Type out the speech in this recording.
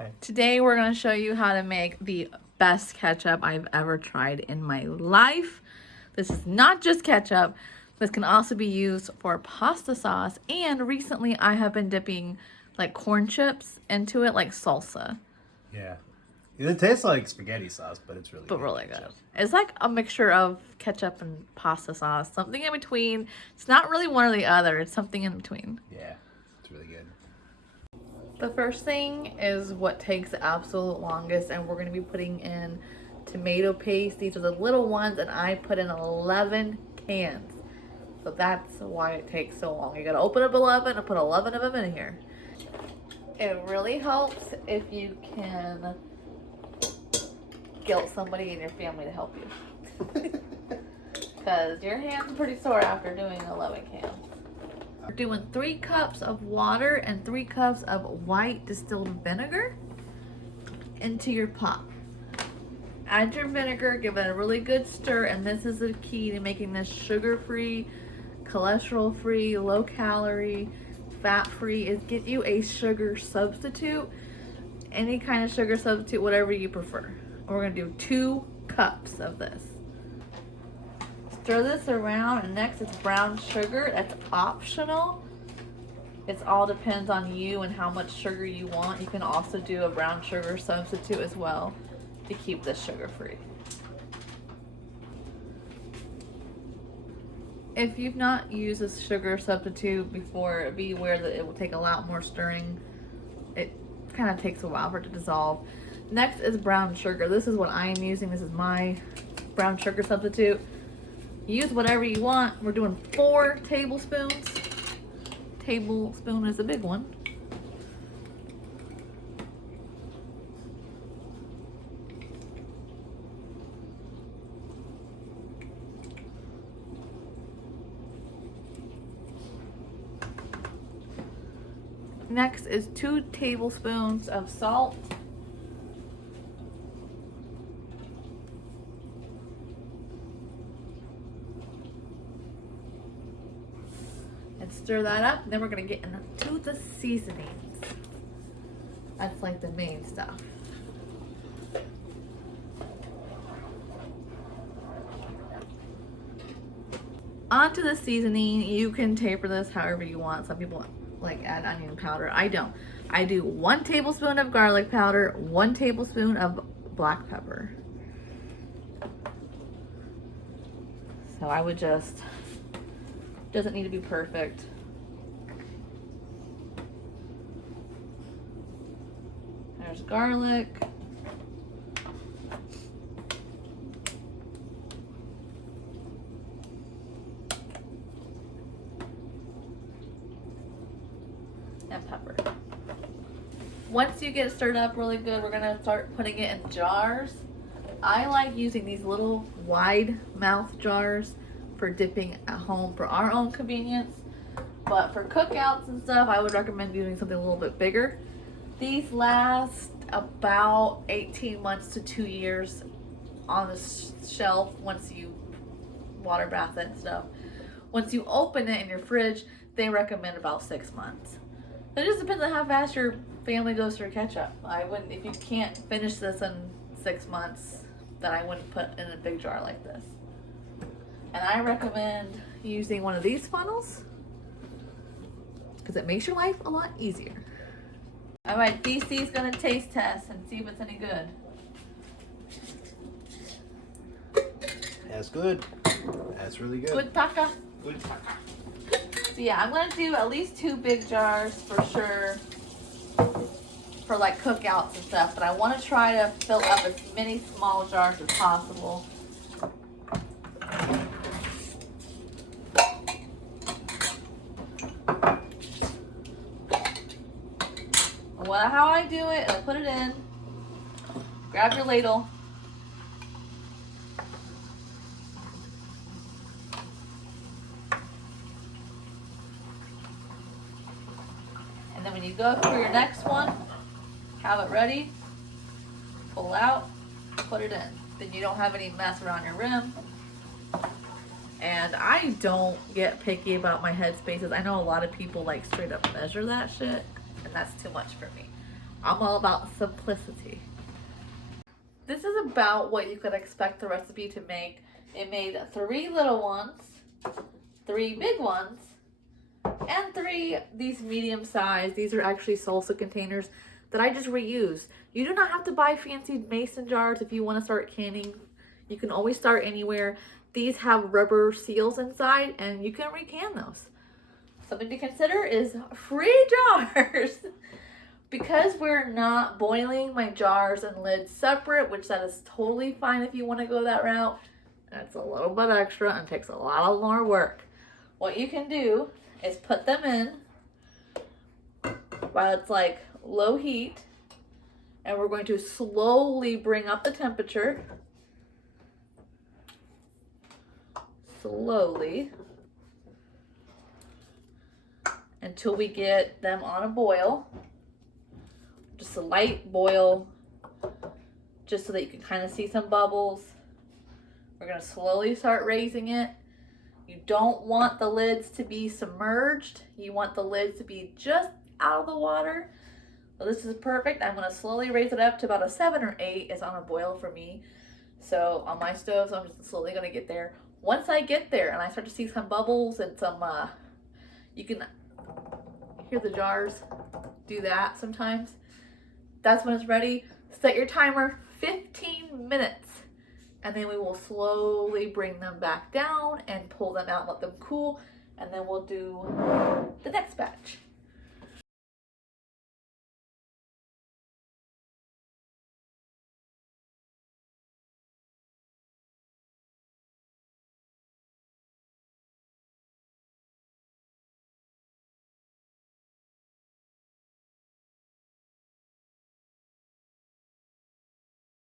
Okay. Today we're going to show you how to make the best ketchup I've ever tried in my life. This is not just ketchup. This can also be used for pasta sauce, and recently I have been dipping like corn chips into it like salsa. Yeah. It tastes like spaghetti sauce, but it's really But good. really good. Ketchup. It's like a mixture of ketchup and pasta sauce, something in between. It's not really one or the other, it's something in between. Yeah, it's really good. The first thing is what takes the absolute longest, and we're going to be putting in tomato paste. These are the little ones, and I put in 11 cans. So that's why it takes so long. You got to open up 11 and put 11 of them in here. It really helps if you can guilt somebody in your family to help you. Because your hands are pretty sore after doing 11 cans. We're doing 3 cups of water and 3 cups of white distilled vinegar into your pot. Add your vinegar, give it a really good stir, and this is the key to making this sugar-free, cholesterol-free, low-calorie, fat-free, is get you a sugar substitute. Any kind of sugar substitute, whatever you prefer. We're gonna do 2 cups of this. Stir this around, and next is brown sugar. That's optional. It all depends on you and how much sugar you want. You can also do a brown sugar substitute as well to keep this sugar free. If you've not used a sugar substitute before, be aware that it will take a lot more stirring. It kind of takes a while for it to dissolve. Next is brown sugar. This is what I'm using. This is my brown sugar substitute. Use whatever you want. We're doing 4 tablespoons. Tablespoon is a big one. Next is 2 tablespoons of salt. And stir that up. Then we're gonna get into the seasonings. That's like the main stuff. Onto the seasoning. You can taper this however you want. Some people like add onion powder. I don't. I do 1 tablespoon of garlic powder, 1 tablespoon of black pepper. So I would just, doesn't need to be perfect. There's garlic. And pepper. Once you get it stirred up really good, we're gonna start putting it in jars. I like using these little wide mouth jars for dipping at home for our own convenience. But for cookouts and stuff, I would recommend using something a little bit bigger. These last about 18 months to 2 years on the shelf once you water bath it and stuff. Once you open it in your fridge, they recommend about 6 months. It just depends on how fast your family goes through ketchup. I wouldn't, if you can't finish this in 6 months, then I wouldn't put in a big jar like this. And I recommend using one of these funnels because it makes your life a lot easier. All right, DC's gonna taste test and see if it's any good. That's good. That's really good. Good taka. Good. So yeah, I'm gonna do at least 2 big jars for sure for like cookouts and stuff, but I want to try to fill up as many small jars as possible. How I do it, I put it in, grab your ladle, and then when you go for your next one, have it ready, pull out, put it in. Then you don't have any mess around your rim. And I don't get picky about my head spaces. I know a lot of people like straight up measure that shit, and that's too much for me. I'm all about simplicity. This is about what you could expect the recipe to make. It made 3 little ones, 3 big ones, and 3 these medium size. These are actually salsa containers that I just reuse. You do not have to buy fancy mason jars if you want to start canning. You can always start anywhere. These have rubber seals inside and you can recan those. Something to consider is free jars. Because we're not boiling my jars and lids separate, which that is totally fine if you want to go that route. It's a little bit extra and takes a lot more work. What you can do is put them in while it's like low heat, and we're going to slowly bring up the temperature. Slowly. Until we get them on a boil. Just a light boil, just so that you can kind of see some bubbles. We're going to slowly start raising it. You don't want the lids to be submerged. You want the lids to be just out of the water. So this is perfect. I'm going to slowly raise it up to about a 7 or 8 is on a boil for me. So on my stove, so I'm just slowly going to get there. Once I get there and I start to see some bubbles and some, you can hear the jars do that sometimes. That's when it's ready. Set your timer 15 minutes. And then we will slowly bring them back down and pull them out, let them cool. And then we'll do the next batch.